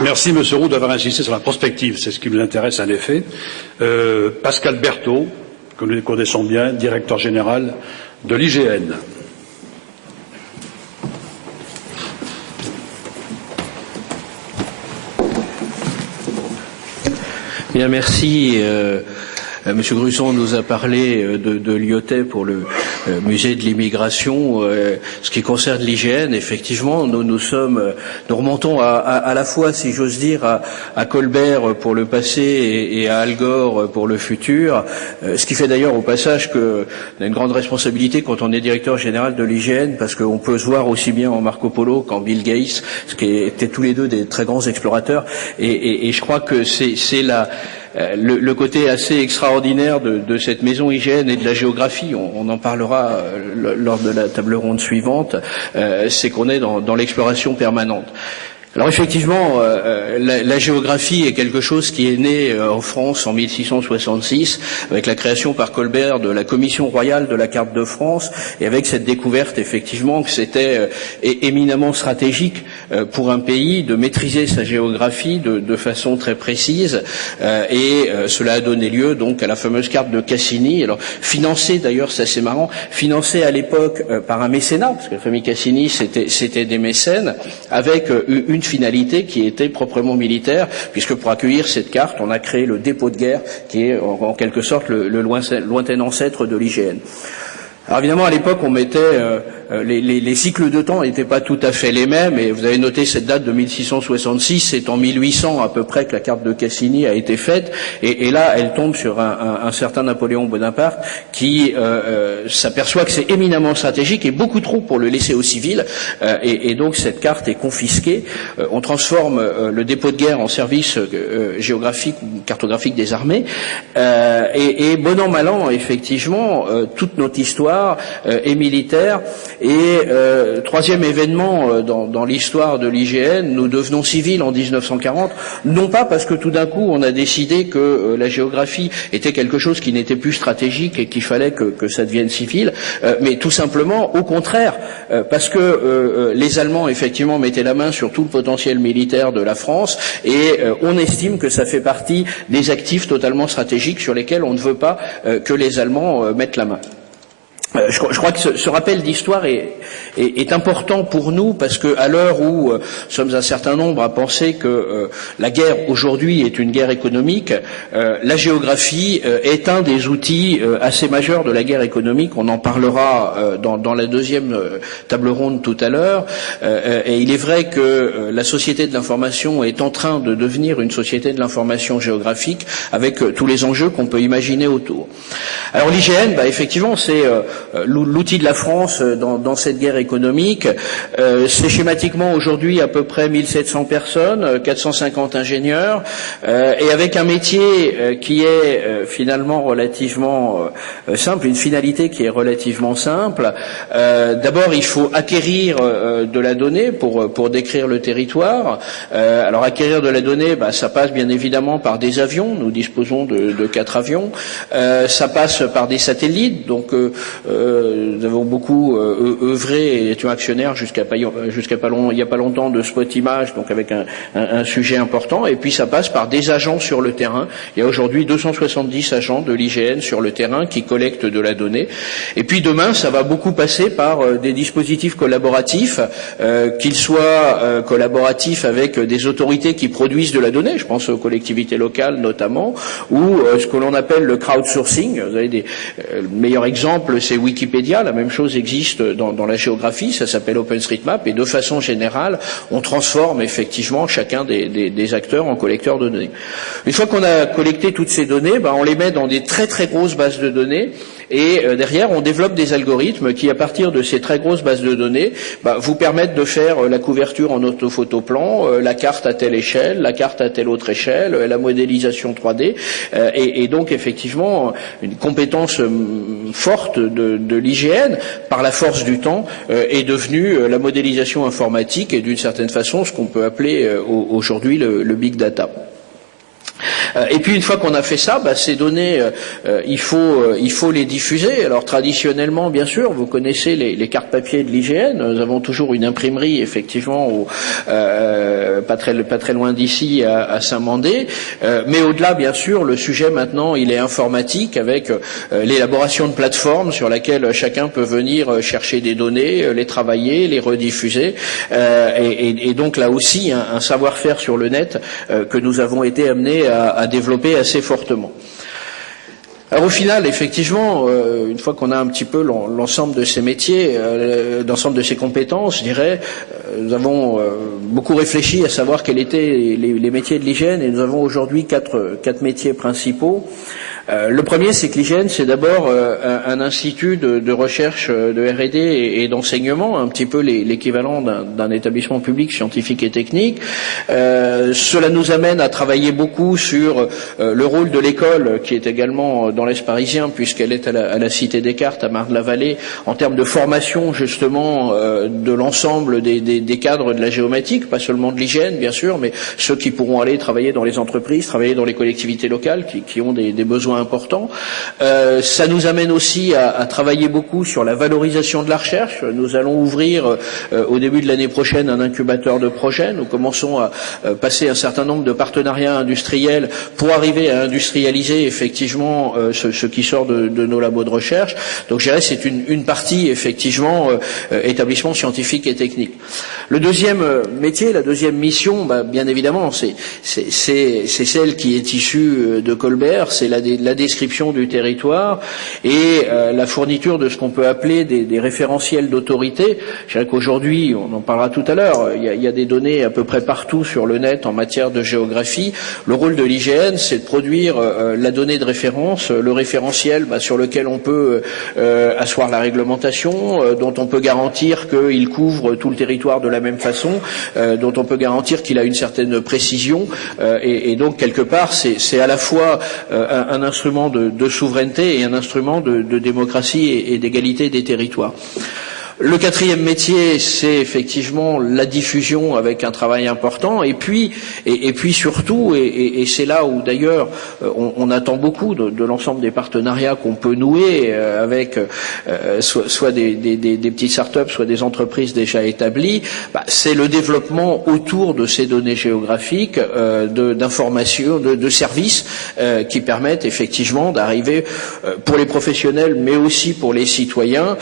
Merci, Monsieur Roux, d'avoir insisté sur la prospective. C'est ce qui nous intéresse, en effet. Pascal Berthaud, que nous connaissons bien, directeur général de l'IGN. Bien, merci. Monsieur Gruson nous a parlé de l'IoT pour le musée de l'immigration. Ce qui concerne l'IGN, effectivement, nous remontons à la fois, si j'ose dire, à Colbert pour le passé et à Al Gore pour le futur. Ce qui fait d'ailleurs au passage qu'on a une grande responsabilité quand on est directeur général de l'IGN, parce qu'on peut se voir aussi bien en Marco Polo qu'en Bill Gates, ce qui étaient tous les deux des très grands explorateurs. Et je crois que c'est le côté assez extraordinaire de cette maison IGN et de la géographie, on en parlera lors de la table ronde suivante, c'est qu'on est dans l'exploration permanente. Alors effectivement, la géographie est quelque chose qui est né en France en 1666 avec la création par Colbert de la Commission royale de la carte de France et avec cette découverte effectivement que c'était éminemment stratégique pour un pays de maîtriser sa géographie de façon très précise et cela a donné lieu donc à la fameuse carte de Cassini. Alors financée d'ailleurs, c'est assez marrant, financée à l'époque par un mécénat parce que la famille Cassini c'était des mécènes avec une finalité qui était proprement militaire, puisque pour accueillir cette carte, on a créé le dépôt de guerre, qui est en quelque sorte le lointain ancêtre de l'IGN. Alors évidemment, à l'époque, on mettait les cycles de temps n'étaient pas tout à fait les mêmes, et vous avez noté cette date de 1666, c'est en 1800 à peu près que la carte de Cassini a été faite, et là, elle tombe sur un certain Napoléon Bonaparte qui s'aperçoit que c'est éminemment stratégique et beaucoup trop pour le laisser aux civils, et donc cette carte est confisquée. On transforme le dépôt de guerre en service géographique ou cartographique des armées, et bon an mal an, effectivement, toute notre histoire et militaire. Et troisième événement dans l'histoire de l'IGN, nous devenons civils en 1940, non pas parce que tout d'un coup on a décidé que la géographie était quelque chose qui n'était plus stratégique et qu'il fallait que ça devienne civil, mais tout simplement au contraire, parce que les Allemands effectivement mettaient la main sur tout le potentiel militaire de la France et on estime que ça fait partie des actifs totalement stratégiques sur lesquels on ne veut pas que les Allemands mettent la main. Je crois que ce rappel d'histoire est important pour nous parce que à l'heure où sommes un certain nombre à penser que la guerre aujourd'hui est une guerre économique, la géographie est un des outils assez majeurs de la guerre économique. On en parlera dans la deuxième table ronde tout à l'heure. Et il est vrai que la société de l'information est en train de devenir une société de l'information géographique avec tous les enjeux qu'on peut imaginer autour. Alors l'IGN, effectivement, c'est l'outil de la France dans cette guerre économique. C'est schématiquement aujourd'hui à peu près 1700 personnes, 450 ingénieurs, et avec un métier qui est finalement relativement simple, une finalité qui est relativement simple. D'abord, il faut acquérir de la donnée pour décrire le territoire. Alors acquérir de la donnée, ça passe bien évidemment par des avions. Nous disposons de 4 avions. Ça passe par des satellites, donc nous avons beaucoup œuvré et étions actionnaires il y a pas longtemps de Spot Image, donc avec un sujet important. Et puis ça passe par des agents sur le terrain. Il y a aujourd'hui 270 agents de l'IGN sur le terrain qui collectent de la donnée. Et puis demain, ça va beaucoup passer par des dispositifs collaboratifs, qu'ils soient collaboratifs avec des autorités qui produisent de la donnée, je pense aux collectivités locales notamment, ou ce que l'on appelle le crowdsourcing. Vous avez le meilleur exemple, c'est Wikipédia. La même chose existe dans la géographie, ça s'appelle OpenStreetMap, et de façon générale, on transforme effectivement chacun des acteurs en collecteurs de données. Une fois qu'on a collecté toutes ces données, on les met dans des très très grosses bases de données, et derrière, on développe des algorithmes qui, à partir de ces très grosses bases de données, vous permettent de faire la couverture en orthophotoplan, la carte à telle échelle, la carte à telle autre échelle, la modélisation 3D, et donc effectivement une compétence forte de l'IGN, par la force du temps, est devenue la modélisation informatique et d'une certaine façon ce qu'on peut appeler aujourd'hui le big data. Et puis une fois qu'on a fait ça, ces données, il faut les diffuser. Alors traditionnellement, bien sûr, vous connaissez les cartes papier de l'IGN. Nous avons toujours une imprimerie, effectivement, pas très loin d'ici, à Saint-Mandé. Mais au-delà, bien sûr, le sujet maintenant, il est informatique, avec l'élaboration de plateformes sur laquelle chacun peut venir chercher des données, les travailler, les rediffuser. Et donc là aussi, un savoir-faire sur le net que nous avons été amenés à développer assez fortement. Alors au final, effectivement, une fois qu'on a un petit peu l'ensemble de ces métiers, l'ensemble de ces compétences, je dirais, nous avons beaucoup réfléchi à savoir quels étaient les métiers de l'IGN, et nous avons aujourd'hui quatre métiers principaux. Le premier, c'est que l'IGN, c'est d'abord un institut de recherche, de R&D et d'enseignement, un petit peu l'équivalent d'un établissement public scientifique et technique. Cela nous amène à travailler beaucoup sur le rôle de l'école, qui est également dans l'Est parisien, puisqu'elle est à la Cité Descartes, à Marne-la-Vallée, en termes de formation justement de l'ensemble des cadres de la géomatique, pas seulement de l'IGN, bien sûr, mais ceux qui pourront aller travailler dans les entreprises, travailler dans les collectivités locales, qui ont des besoins important. Ça nous amène aussi à travailler beaucoup sur la valorisation de la recherche. Nous allons ouvrir au début de l'année prochaine un incubateur de projets. Nous commençons à passer un certain nombre de partenariats industriels pour arriver à industrialiser effectivement ce qui sort de nos labos de recherche. Donc je dirais c'est une partie effectivement établissement scientifique et technique. Le deuxième métier, la deuxième mission, bien évidemment, c'est celle qui est issue de Colbert, c'est la description du territoire et la fourniture de ce qu'on peut appeler des référentiels d'autorité. Je dirais qu'aujourd'hui, on en parlera tout à l'heure, il y a des données à peu près partout sur le net en matière de géographie. Le rôle de l'IGN, c'est de produire la donnée de référence, le référentiel sur lequel on peut asseoir la réglementation, dont on peut garantir qu'il couvre tout le territoire de la même façon, dont on peut garantir qu'il a une certaine précision, et donc quelque part c'est à la fois un instrument de souveraineté et un instrument de démocratie et d'égalité des territoires. Le quatrième métier, c'est effectivement la diffusion avec un travail important, et puis surtout, et c'est là où d'ailleurs on attend beaucoup de l'ensemble des partenariats qu'on peut nouer avec soit des petites startups, soit des entreprises déjà établies, c'est le développement autour de ces données géographiques, d'informations, de services qui permettent effectivement d'arriver pour les professionnels, mais aussi pour les citoyens,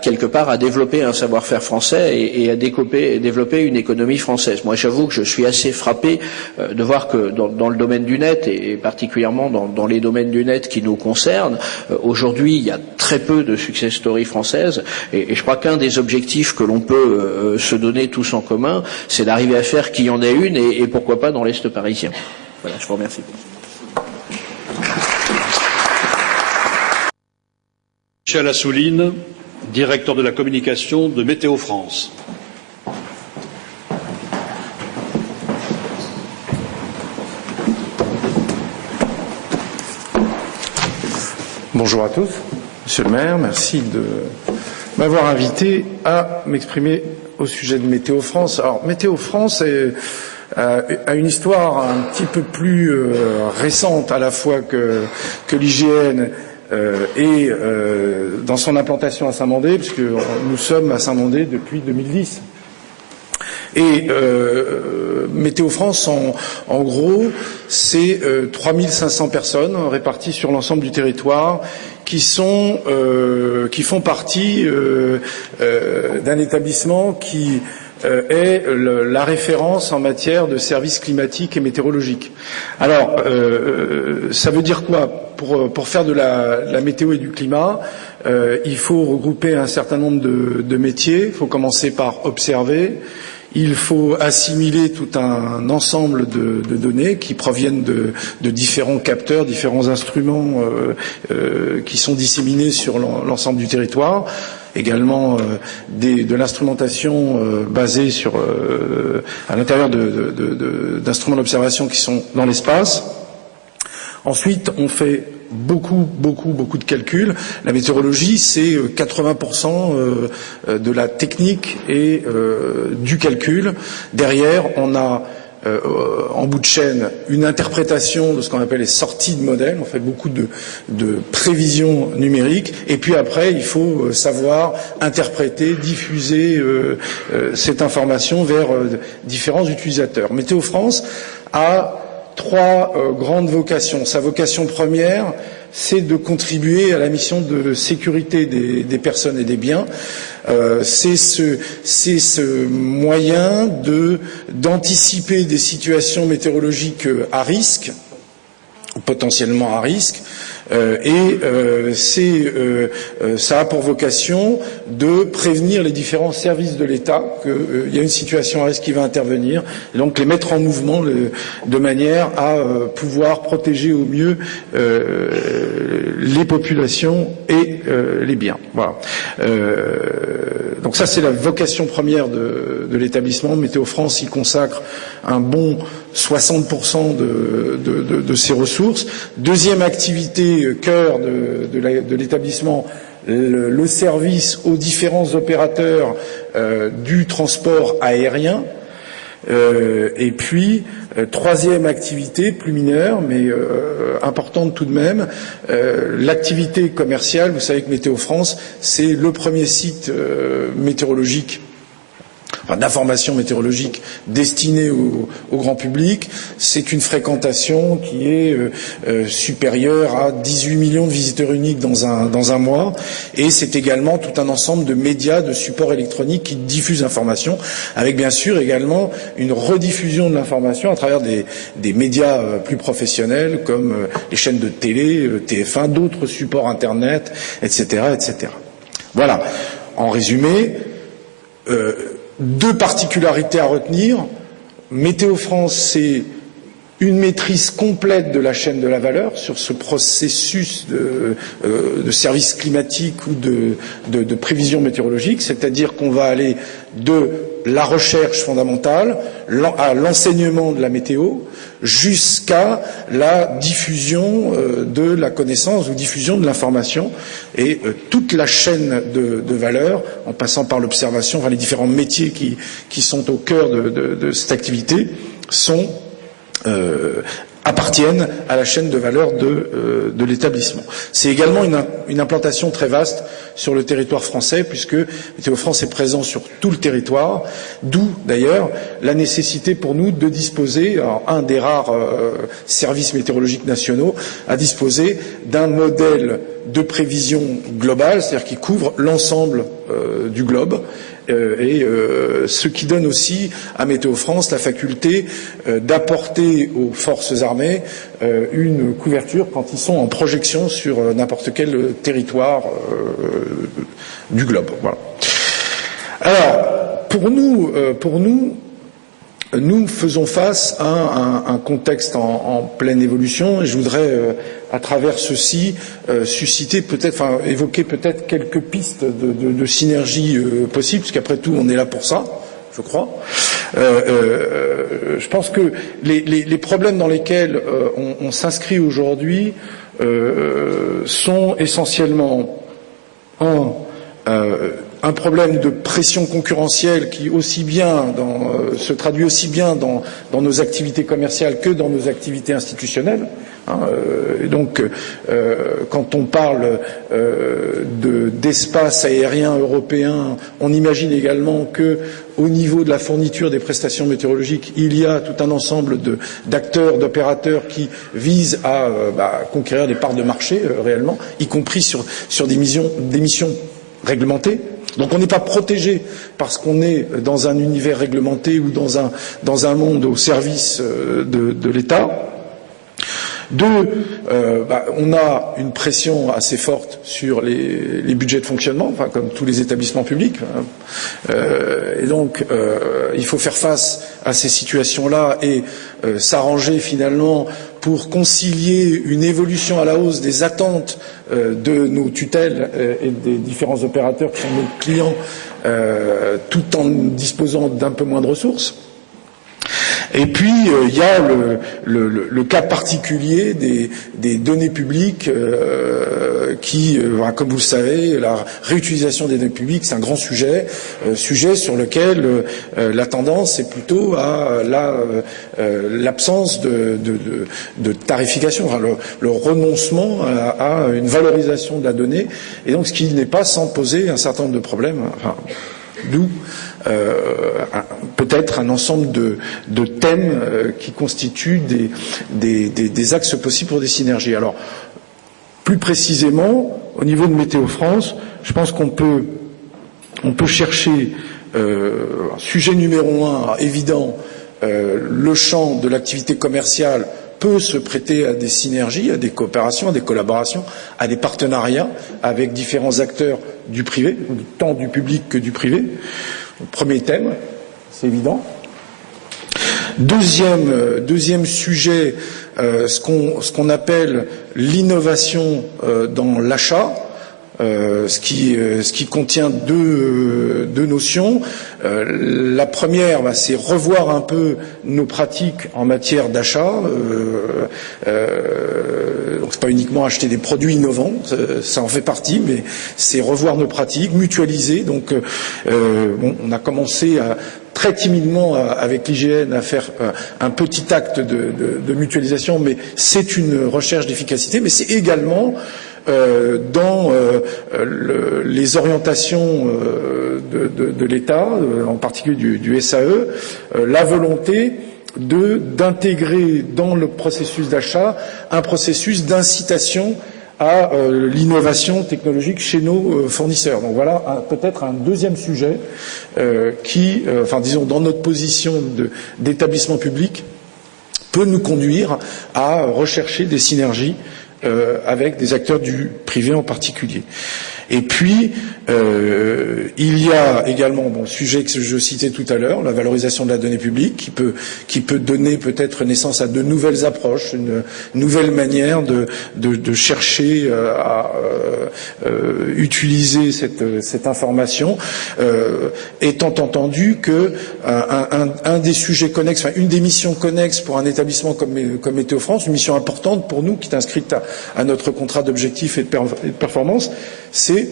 quelque part à développer un savoir-faire français et à développer une économie française. Moi, j'avoue que je suis assez frappé de voir que dans le domaine du net, et particulièrement dans les domaines du net qui nous concernent, aujourd'hui, il y a très peu de success stories françaises, et je crois qu'un des objectifs que l'on peut se donner tous en commun, c'est d'arriver à faire qu'il y en ait une, et pourquoi pas dans l'Est parisien. Voilà, je vous remercie. Michel Assouline, directeur de la communication de Météo France. Bonjour à tous. Monsieur le maire, merci de m'avoir invité à m'exprimer au sujet de Météo France. Alors, Météo France a une histoire un petit peu plus récente à la fois que l'IGN et dans son implantation à Saint-Mandé, puisque nous sommes à Saint-Mandé depuis 2010. Et Météo France, en gros, c'est 3500 personnes réparties sur l'ensemble du territoire qui font partie d'un établissement qui est la référence en matière de services climatiques et météorologiques. Alors, ça veut dire quoi? Pour faire de la météo et du climat, il faut regrouper un certain nombre de métiers. Il faut commencer par observer. Il faut assimiler tout un ensemble de données qui proviennent de différents capteurs, différents instruments qui sont disséminés sur l'ensemble du territoire. Également de l'instrumentation basée à l'intérieur d'instruments d'observation qui sont dans l'espace. Ensuite, on fait beaucoup de calculs. La météorologie, c'est 80% de la technique et du calcul. Derrière, on a en bout de chaîne une interprétation de ce qu'on appelle les sorties de modèles. On fait beaucoup de prévisions numériques. Et puis après, il faut savoir interpréter, diffuser cette information vers différents utilisateurs. Météo France a trois grandes vocations. Sa vocation première, c'est de contribuer à la mission de sécurité des personnes et des biens. C'est ce moyen d'anticiper des situations météorologiques à risque, ou potentiellement à risque, ça a pour vocation de prévenir les différents services de l'État qu'il y a une situation à risque qui va intervenir, et donc les mettre en mouvement de manière à pouvoir protéger au mieux les populations et les biens. Voilà. Donc ça, c'est la vocation première de l'établissement. Météo France y consacre un bon 60% de ses ressources. Deuxième activité cœur de l'établissement, le service aux différents opérateurs du transport aérien. Et puis, troisième activité, plus mineure, mais importante tout de même, l'activité commerciale. Vous savez que Météo France, c'est le premier site météorologique, d'information météorologique destinée au grand public. C'est une fréquentation qui est supérieure à 18 millions de visiteurs uniques dans un mois, et c'est également tout un ensemble de médias, de supports électroniques qui diffusent l'information, avec bien sûr également une rediffusion de l'information à travers des médias plus professionnels comme les chaînes de télé, TF1, d'autres supports internet, etc., etc. Voilà. En résumé, deux particularités à retenir. Météo France, c'est une maîtrise complète de la chaîne de la valeur sur ce processus de service climatique ou de prévision météorologique, c'est-à-dire qu'on va aller de la recherche fondamentale à l'enseignement de la météo jusqu'à la diffusion de la connaissance ou diffusion de l'information, et toute la chaîne de valeur, en passant par l'observation, enfin les différents métiers qui sont au cœur de cette activité, appartiennent à la chaîne de valeur de l'établissement. C'est également une implantation très vaste sur le territoire français, puisque Météo France est présent sur tout le territoire, d'où d'ailleurs la nécessité pour nous de disposer, un des rares services météorologiques nationaux, à disposer d'un modèle de prévision globale, c'est-à-dire qui couvre l'ensemble du globe, ce qui donne aussi à Météo France la faculté d'apporter aux forces armées une couverture quand ils sont en projection sur n'importe quel territoire du globe. Voilà. Alors, pour nous, nous faisons face à un contexte en pleine évolution, et je voudrais, à travers ceci, évoquer peut-être quelques pistes de synergie possibles, puisqu'après tout, on est là pour ça, je crois. Je pense que les problèmes dans lesquels on s'inscrit aujourd'hui sont essentiellement un problème de pression concurrentielle qui se traduit aussi bien dans nos activités commerciales que dans nos activités institutionnelles. Et donc, quand on parle d'espace aérien européen, on imagine également que, au niveau de la fourniture des prestations météorologiques, il y a tout un ensemble d'acteurs, d'opérateurs qui visent à conquérir des parts de marché réellement, y compris sur des missions réglementées. Donc on n'est pas protégé parce qu'on est dans un univers réglementé ou dans un monde au service de l'État. Deux, on a une pression assez forte sur les budgets de fonctionnement, enfin, comme tous les établissements publics. Et donc, il faut faire face à ces situations-là et s'arranger finalement pour concilier une évolution à la hausse des attentes de nos tutelles et des différents opérateurs qui sont nos clients, tout en disposant d'un peu moins de ressources. Et puis il y a le cas particulier des données publiques qui, comme vous le savez, la réutilisation des données publiques, c'est un grand sujet sur lequel la tendance est plutôt à l'absence de tarification, enfin, le renoncement à une valorisation de la donnée, et donc ce qui n'est pas sans poser un certain nombre de problèmes. Enfin, d'où peut-être un ensemble de thèmes qui constituent des axes possibles pour des synergies. Alors, plus précisément, au niveau de Météo France, je pense qu'on peut chercher sujet numéro 1 évident, le champ de l'activité commerciale peut se prêter à des synergies, à des coopérations, à des collaborations, à des partenariats avec différents acteurs du privé, tant du public que du privé. Premier thème, c'est évident. Deuxième sujet, ce qu'on appelle l'innovation dans l'achat. Ce qui contient deux notions. La première, c'est revoir un peu nos pratiques en matière d'achat. Donc c'est pas uniquement acheter des produits innovants, ça en fait partie, mais c'est revoir nos pratiques, mutualiser. Donc on a commencé très timidement avec l'IGN à faire un petit acte de mutualisation, mais c'est une recherche d'efficacité, mais c'est également dans les orientations de l'État, en particulier du SAE, la volonté d'intégrer dans le processus d'achat un processus d'incitation à l'innovation technologique chez nos fournisseurs. Donc voilà peut-être un deuxième sujet qui, disons, dans notre position d'établissement public, peut nous conduire à rechercher des synergies avec des acteurs du privé en particulier. Et puis, il y a également, sujet que je citais tout à l'heure, la valorisation de la donnée publique, qui peut donner peut-être naissance à de nouvelles approches, une nouvelle manière de chercher à utiliser cette information, étant entendu que un des sujets connexes, une des missions connexes pour un établissement comme Météo France, une mission importante pour nous, qui est inscrite à notre contrat d'objectifs et de performance, c'est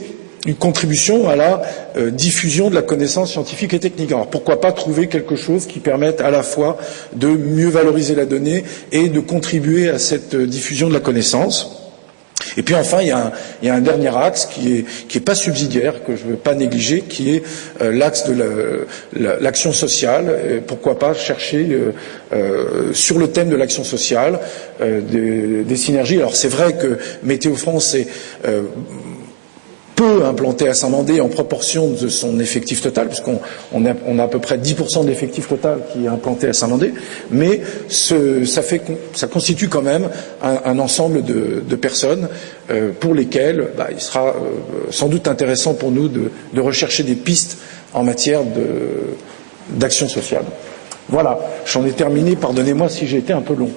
une contribution à la diffusion de la connaissance scientifique et technique. Alors pourquoi pas trouver quelque chose qui permette à la fois de mieux valoriser la donnée et de contribuer à cette diffusion de la connaissance. Et puis enfin, il y a un dernier axe qui est pas subsidiaire, que je ne veux pas négliger, qui est l'axe de l'action sociale. Et pourquoi pas chercher sur le thème de l'action sociale des synergies. Alors c'est vrai que Météo France est peu implanté à Saint-Mandé en proportion de son effectif total, puisqu'on a à peu près 10% de l'effectif total qui est implanté à Saint-Mandé, mais ça constitue quand même un ensemble de personnes pour lesquelles il sera sans doute intéressant pour nous de rechercher des pistes en matière d'action sociale. Voilà, j'en ai terminé, pardonnez-moi si j'ai été un peu long.